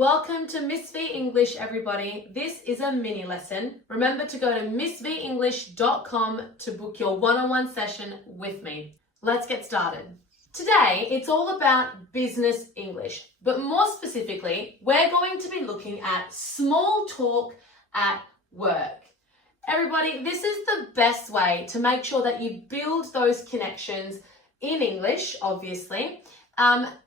Welcome to Miss V English, everybody. This is a mini lesson. Remember to go to missvenglish.com to book your one-on-one session with me. Let's get started. Today, it's all about business English, but more specifically, we're going to be looking at small talk at work. Everybody, this is the best way to make sure that you build those connections in English, obviously,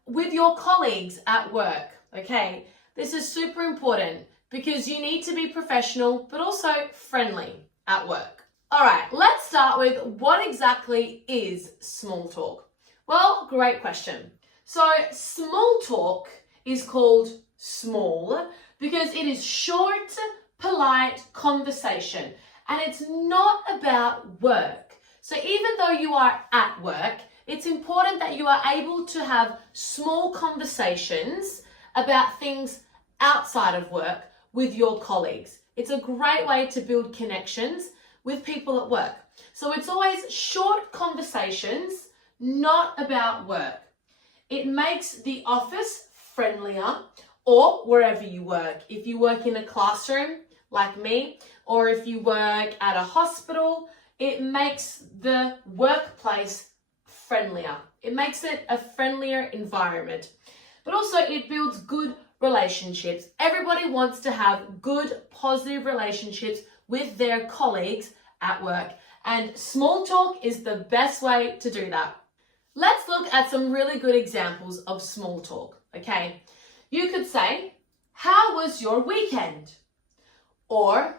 with your colleagues at work, okay? This is super important because you need to be professional, but also friendly at work. All right, let's start with what exactly is small talk? Well, great question. So small talk is called small because it is short, polite conversation, and it's not about work. So even though you are at work, it's important that you are able to have small conversations about things outside of work with your colleagues. It's a great way to build connections with people at work. So it's always short conversations, not about work. It makes the office friendlier, or wherever you work. If you work in a classroom like me, or if you work at a hospital, it makes the workplace friendlier. It makes it a friendlier environment. But also it builds good relationships. Everybody wants to have good, positive relationships with their colleagues at work. And small talk is the best way to do that. Let's look at some really good examples of small talk, okay? You could say, "How was your weekend?" Or,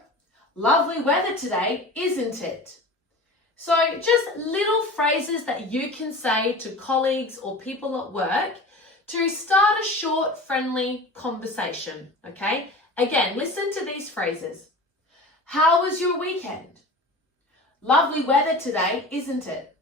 "Lovely weather today, isn't it?" So just little phrases that you can say to colleagues or people at work to start a short, friendly conversation, okay? Again, listen to these phrases. "How was your weekend?" "Lovely weather today, isn't it?"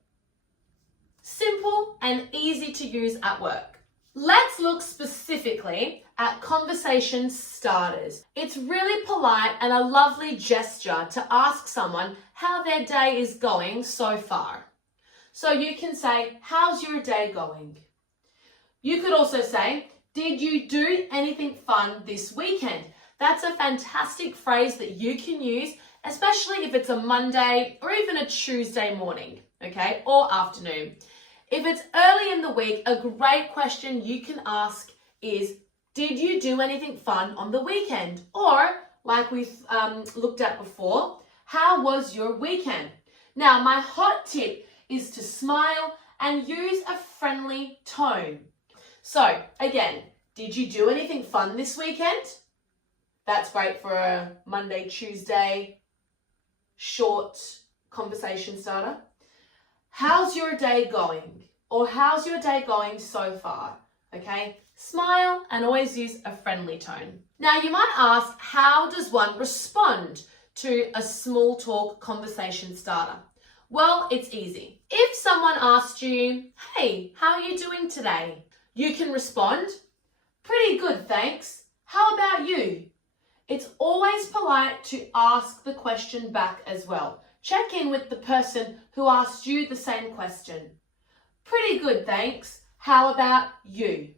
Simple and easy to use at work. Let's look specifically at conversation starters. It's really polite and a lovely gesture to ask someone how their day is going so far. So you can say, "How's your day going?" You could also say, "Did you do anything fun this weekend?" That's a fantastic phrase that you can use, especially if it's a Monday or even a Tuesday morning, okay, or afternoon. If it's early in the week, a great question you can ask is, "Did you do anything fun on the weekend?" Or, like we've looked at before, "How was your weekend?" Now, my hot tip is to smile and use a friendly tone. So, again, did you do anything fun this weekend? That's great for a Monday, Tuesday, short conversation starter. "How's your day going?" Or "How's your day going so far?" Okay? Smile and always use a friendly tone. Now, you might ask, how does one respond to a small talk conversation starter? Well, it's easy. If someone asked you, "Hey, how are you doing today?" you can respond, "Pretty good, thanks. How about you?" It's always polite to ask the question back as well. Check in with the person who asked you the same question. "Pretty good, thanks. How about you?"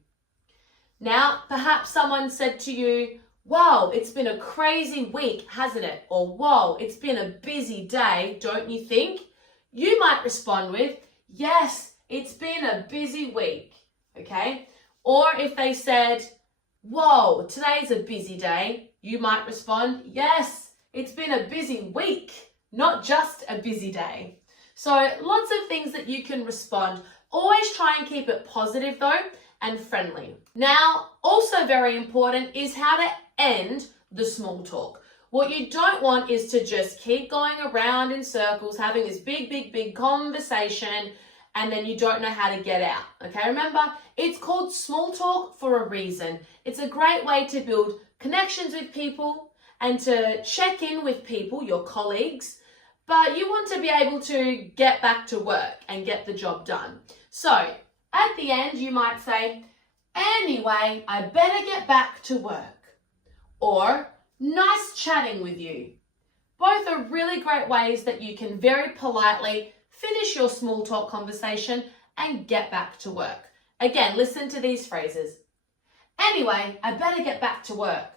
Now, perhaps someone said to you, "Wow, it's been a crazy week, hasn't it?" Or, "Whoa, it's been a busy day, don't you think?" You might respond with, "Yes, it's been a busy week." Okay? Or if they said, "Whoa, today's a busy day," you might respond, "Yes, it's been a busy week, not just a busy day." So lots of things that you can respond. Always try and keep it positive though and friendly. Now, also very important is how to end the small talk. What you don't want is to just keep going around in circles, having this big conversation, and then you don't know how to get out, okay? Remember, it's called small talk for a reason. It's a great way to build connections with people and to check in with people, your colleagues, but you want to be able to get back to work and get the job done. So, at the end, you might say, "Anyway, I better get back to work." Or, "Nice chatting with you." Both are really great ways that you can very politely finish your small talk conversation and get back to work. Again, listen to these phrases. Anyway, I better get back to work.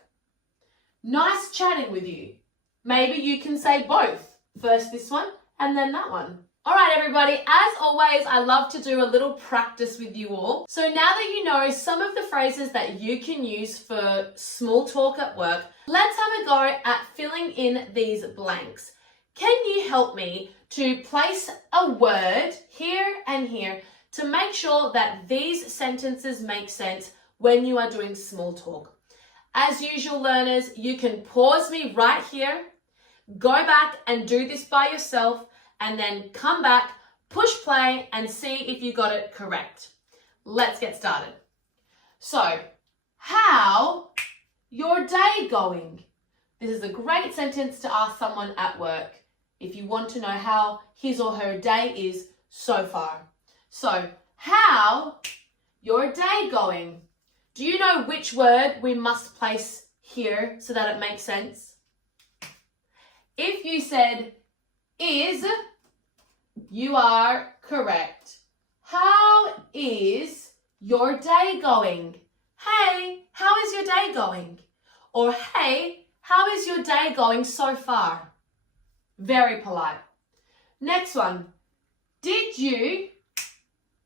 Nice chatting with you. Maybe you can say both. First this one and then that one. All right, everybody, as always, I love to do a little practice with you all. So now that you know some of the phrases that you can use for small talk at work, let's have a go at filling in these blanks. Can you help me to place a word here and here to make sure that these sentences make sense when you are doing small talk? As usual, learners, you can pause me right here, go back and do this by yourself, and then come back, push play, and see if you got it correct. Let's get started. So, how your day going? This is a great sentence to ask someone at work if you want to know how his or her day is so far. So, how your day going? Do you know which word we must place here so that it makes sense? If you said is, you are correct. How is your day going? Hey, how is your day going? Or hey, how is your day going so far? Very polite. Next one. Did you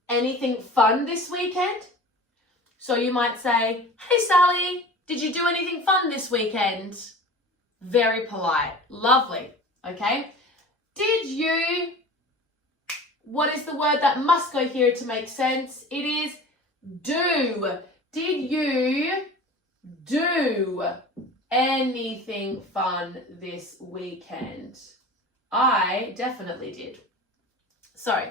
anything fun this weekend? So you might say, hey Sally, did you do anything fun this weekend? Very polite. Lovely. Okay. Did you, what is the word that must go here to make sense? It is do. Did you do anything fun this weekend? I definitely did. So,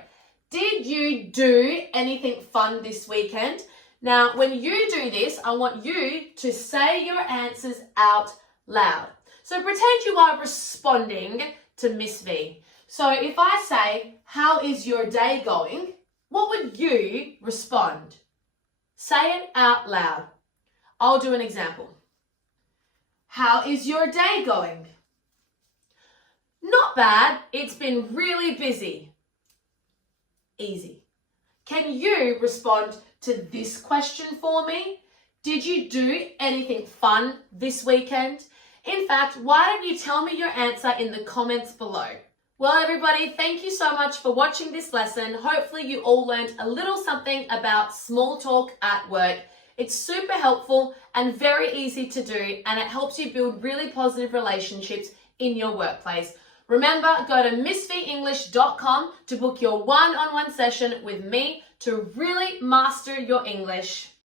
did you do anything fun this weekend? Now, when you do this, I want you to say your answers out loud. So pretend you are responding to Miss V. So if I say, how is your day going? What would you respond? Say it out loud. I'll do an example. How is your day going? Not bad. It's been really busy. Easy. Can you respond to this question for me? Did you do anything fun this weekend? In fact, why don't you tell me your answer in the comments below? Well, everybody, thank you so much for watching this lesson. Hopefully you all learned a little something about small talk at work. It's super helpful and very easy to do, and it helps you build really positive relationships in your workplace. Remember, go to missvenglish.com to book your one-on-one session with me to really master your English.